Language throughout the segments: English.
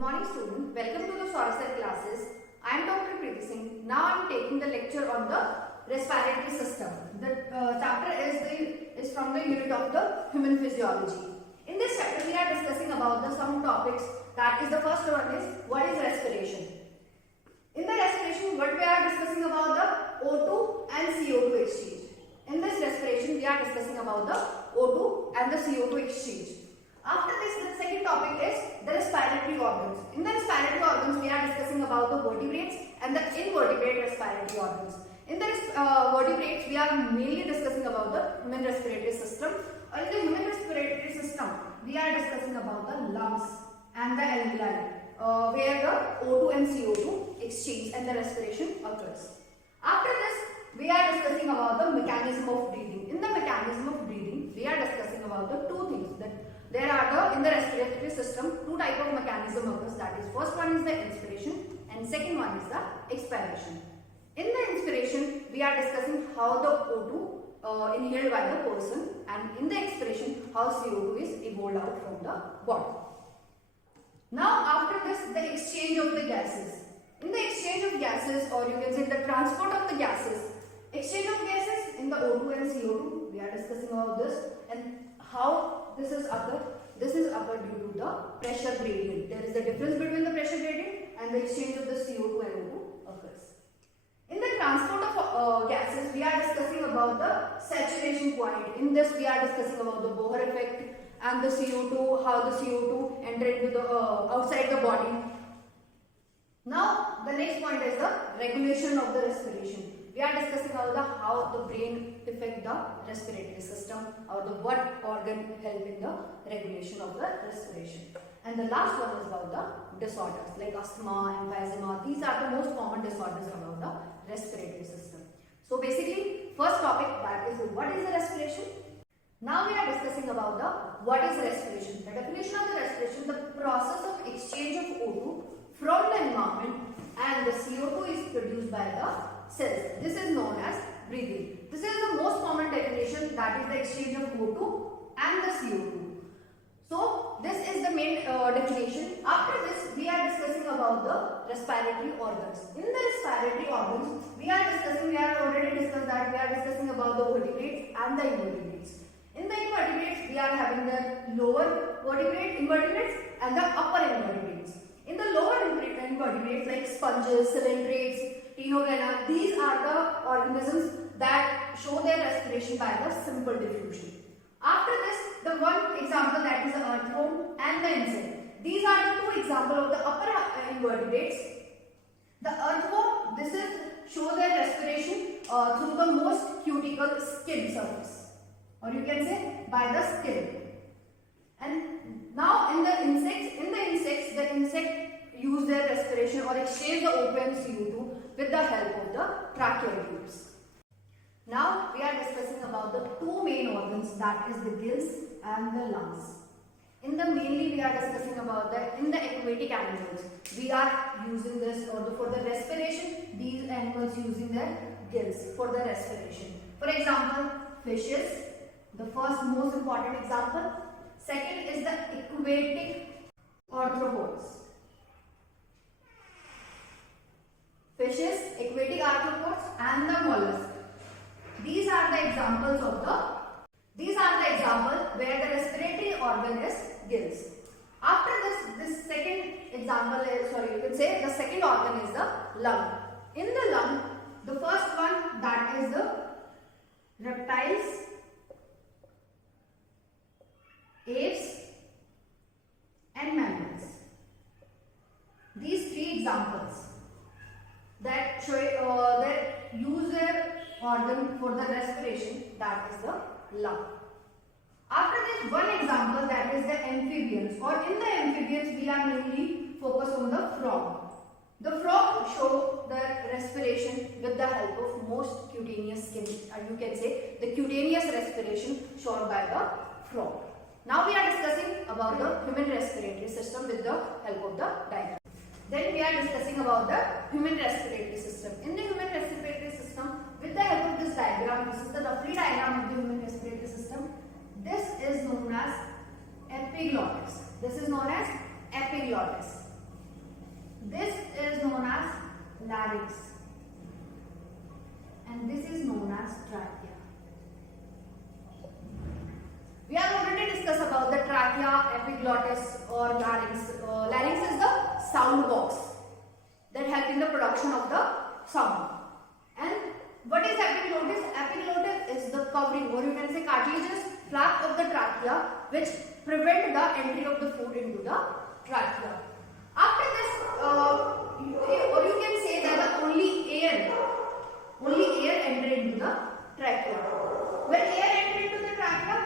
morning student, welcome to the Sorsar classes. I am Dr. Preeti Singh. Now I am taking the lecture on the respiratory system. The chapter is from the unit of the human physiology. In this chapter we are discussing about some topics. That is, the first one is what is respiration. In the respiration, what we are discussing about the O2 and CO2 exchange. In this respiration we are discussing about the O2 and the CO2 exchange. After this, the second topic is the respiratory organs. In the respiratory organs, we are discussing about the vertebrates and the invertebrate respiratory organs. In the vertebrates, we are mainly discussing about the human respiratory system. Or in the human respiratory system, we are discussing about the lungs and the alveoli, where the O2 and CO2 exchange and the respiration occurs. After this, we are discussing about the mechanism of breathing. In the mechanism of breathing, we are discussing about the two things that there are in the respiratory system two type of mechanism occurs. That is, first one is the inspiration and second one is the expiration. In the inspiration, we are discussing how the O2 inhaled by the person, and in the expiration how CO2 is evolved out from the body. Now after this, the exchange of the gases. In the exchange of gases, or you can say the transport of the gases, exchange of gases in the O2 and CO2, we are discussing about this and how this is occur. This is occur due to the pressure gradient. There is a difference between the pressure gradient and the exchange of the CO2 and O2 occurs. In the transport of gases, we are discussing about the saturation point. In this, we are discussing about the Bohr effect and the CO2, how the CO2 enter into the outside the body. Now, the next point is the regulation of the respiration. We are discussing about how the brain affect the respiratory system, or what organ help in the regulation of the respiration. And the last one is about the disorders like asthma, emphysema. These are the most common disorders about the respiratory system. So basically, first topic, that is what is the respiration. Now we are discussing about the what is respiration. The definition of the respiration: the process of exchange of O2 from the environment and the CO2 is produced by the cells. This is known as breathing. This is the most common definition, that is the exchange of O2 and the CO2. So this is the main definition. After this, we are discussing about the respiratory organs. In the respiratory organs, we have already discussed that we are discussing about the vertebrates and the invertebrates. In the invertebrates, we are having the lower invertebrates and the upper invertebrates. In the lower invertebrates like sponges, coelentrates, Tinogena, these are the organisms that show their respiration by the simple diffusion. After this, the one example, that is the earthworm and the insect. These are the two examples of the upper invertebrates. The earthworm, this is show their respiration through the most cuticle skin surface, or you can say by the skin. And now in the insects, the insect use their respiration or exchange the O2 and CO2 with the help of the tracheal tubes. Now we are discussing about the two main organs, that is the gills and the lungs. In the mainly we are discussing about that in the aquatic animals, we are using this for the respiration. These animals using their gills for the respiration. For example, fishes, the first most important example. Second is the aquatic arthropods. Fishes, aquatic arthropods and the mollusks. These are the examples where the respiratory organ is gills. After this second example is, you can say the second organ is the lung. In the lung, the first one, that is the reptiles, apes and mammals. These three examples that show that use their organ for the respiration, that is the lung. After this, one example, that is the amphibians, or in the amphibians we are mainly focused on the frog. The frog show the respiration with the help of most cutaneous skin, you can say the cutaneous respiration shown by the frog. Now we are discussing about the human respiratory system with the help of the diagram. Then we are discussing about the human respiratory system. In the human respiratory system, with the help of this diagram, this is the roughly diagram of the human respiratory system. This is known as epiglottis. This is known as epiglottis. This is known as larynx, and this is known as trachea. We have already discussed about the trachea, epiglottis or larynx. Larynx is the sound box that helps in the production of the sound. And what is epiglottis? Epiglottis is the covering, or you can say cartilaginous flap of the trachea, which prevent the entry of the food into the trachea. After this, or you can say that the only air enter into the trachea. When air enter into the trachea,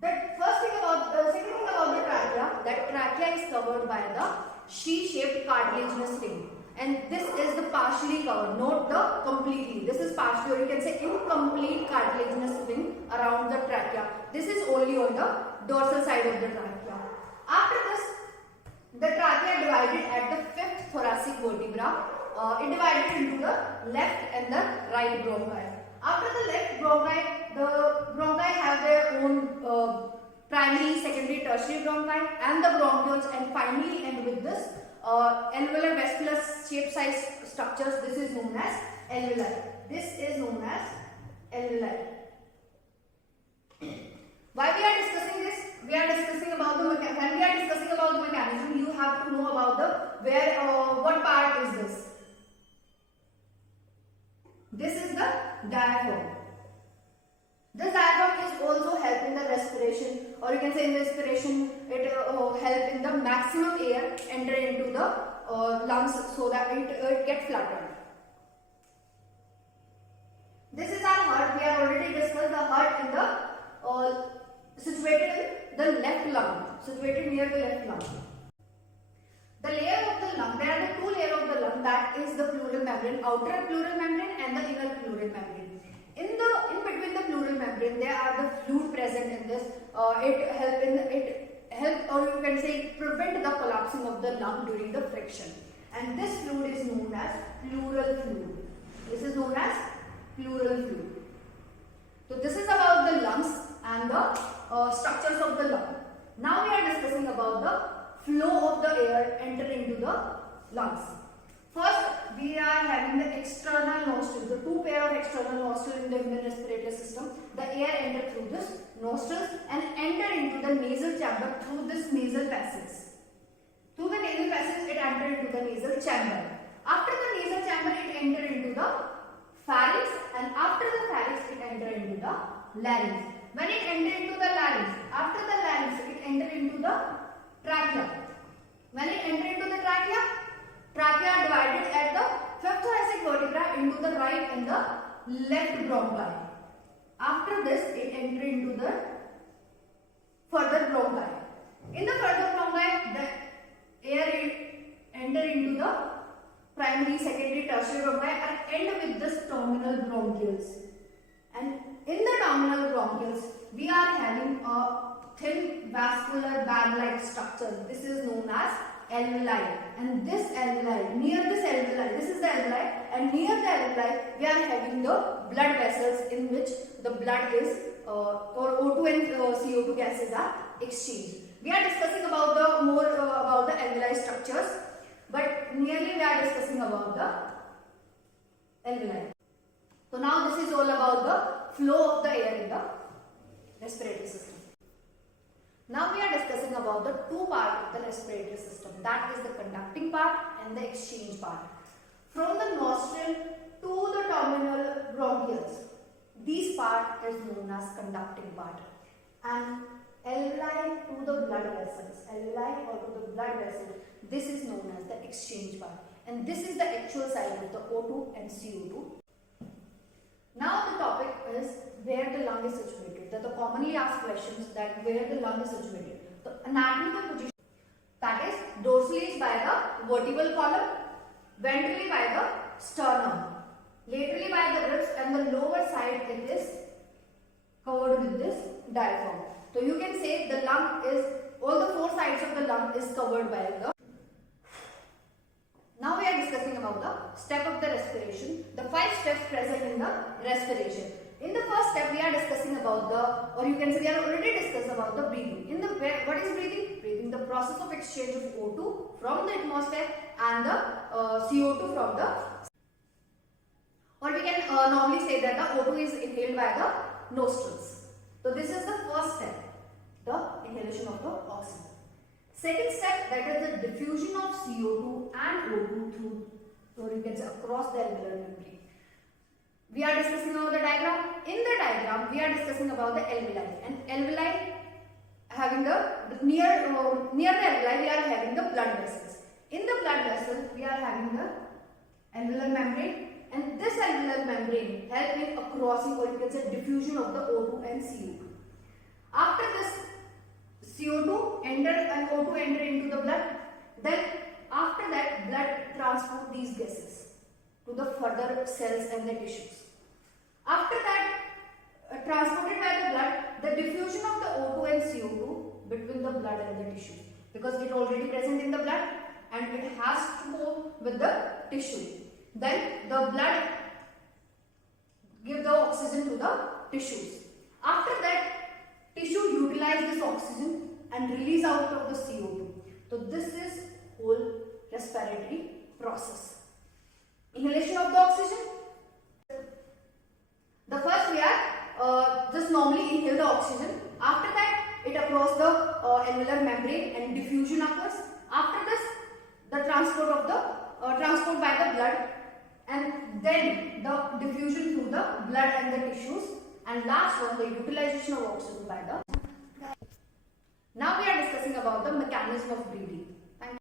second thing about the trachea, that trachea is covered by the sheet-shaped cartilaginous ring, and this is the partially covered, not the completely. This is partially, or you can say incomplete cartilaginous ring around the trachea. This is only on the dorsal side of the trachea. After this, the trachea divided at the fifth thoracic vertebra. It divided into the left and the right bronchi. After the left bronchi, the bronchi have their own primary, secondary, tertiary bronchi and the bronchioles, and finally end with this alveolar vascular shape size structures. This is known as alveoli. This is known as alveoli. Why we are discussing this? We are discussing about the when we are discussing about the mechanism, you have to know about the what part is this? This is the diaphragm. This diaphragm is also help in the respiration, or you can say in respiration it help in the maximum air enter into the lungs so that it gets flattened. This is our heart. We have already discussed the heart in the situated in the left lung, situated near the left lung. The layer of the lung, there are the two layers of the lung, that is the pleural membrane, outer pleural membrane and the inner pleural membrane. In between the pleural membrane, there are the fluid present in this. It help, or you can say prevent the collapsing of the lung during the friction. And this fluid is known as pleural fluid. This is known as pleural fluid. So this is about the lungs and the structures of the lung. Now we are discussing about the flow of the air enter into the lungs. First, we are having the external nostrils, the two pair of external nostrils in the human respiratory system. The air enter through this nostrils and enter into the nasal chamber through this nasal passage. Through the nasal passage, it enter into the nasal chamber. After the nasal chamber, it enter into the pharynx, and after the pharynx, it enter into the larynx. When it enter into the larynx, after the larynx, it enter into the trachea. When it enter into the trachea divided at the fifth thoracic vertebra into the right and the left bronchi. After this, it enter into the further bronchi. In the further bronchi, the air enter into the primary, secondary, tertiary bronchi and end with this terminal bronchioles. And in the terminal bronchioles, we are having a thin vascular bag-like structure. This is known as alveoli, and this alveoli, near this alveoli, this is the alveoli, and near the alveoli we are having the blood vessels in which the blood is or O2 and CO2 gases are exchanged. We are discussing about the more about the alveoli structures, but nearly we are discussing about the alveoli. So now this is all about the flow of the air in the respiratory system. Now we are discussing about the two parts of the respiratory system, that is the conducting part and the exchange part. From the nostril to the terminal bronchioles, this part is known as conducting part, and alveoli to the blood vessels, alveoli or to the blood vessels, this is known as the exchange part, and this is the actual size of the O2 and CO2. Now the topic is where the lung is situated. The commonly asked questions that where the lung is situated. The anatomical position, that is dorsally by the vertebral column, ventrally by the sternum, laterally by the ribs, and the lower side it is covered with this diaphragm. So you can say the lung is, all the four sides of the lung is covered by the. Now we are discussing about the step of the respiration, the 5 steps present in the respiration. In the first step, we are discussing about the, or you can say we are already discussed about the breathing. In the what is breathing? Breathing, the process of exchange of O2 from the atmosphere and the CO2 from the, or we can normally say that the O2 is inhaled by the nostrils. So this is the first step, the inhalation of the oxygen. Second step, that is the diffusion of CO2 and O2 through, or you can say across the alveolar membrane. We are discussing about the diagram. In the diagram, we are discussing about the alveoli, and alveoli having the near the alveoli we are having the blood vessels. In the blood vessel, we are having the alveolar membrane, and this alveolar membrane help in crossing, or you can say diffusion of the O2 and CO2. After this CO2 enter and O2 enter into the blood, then after that blood transport these gases to the further cells and the tissues. After that, transported by the blood, the diffusion of the O2 and CO2 between the blood and the tissue, because it already present in the blood and it has to go with the tissue. Then the blood give the oxygen to the tissues. After that, tissue utilize this oxygen and release out of the CO2. So this is whole respiratory process. Inhalation of the oxygen. The first we are just normally inhale the oxygen. After that, it across the alveolar membrane and diffusion occurs. After this, the transport of the transport by the blood, and then the diffusion through the blood and the tissues, and last one, the utilization of oxygen by the. Now we are discussing about the mechanism of breathing.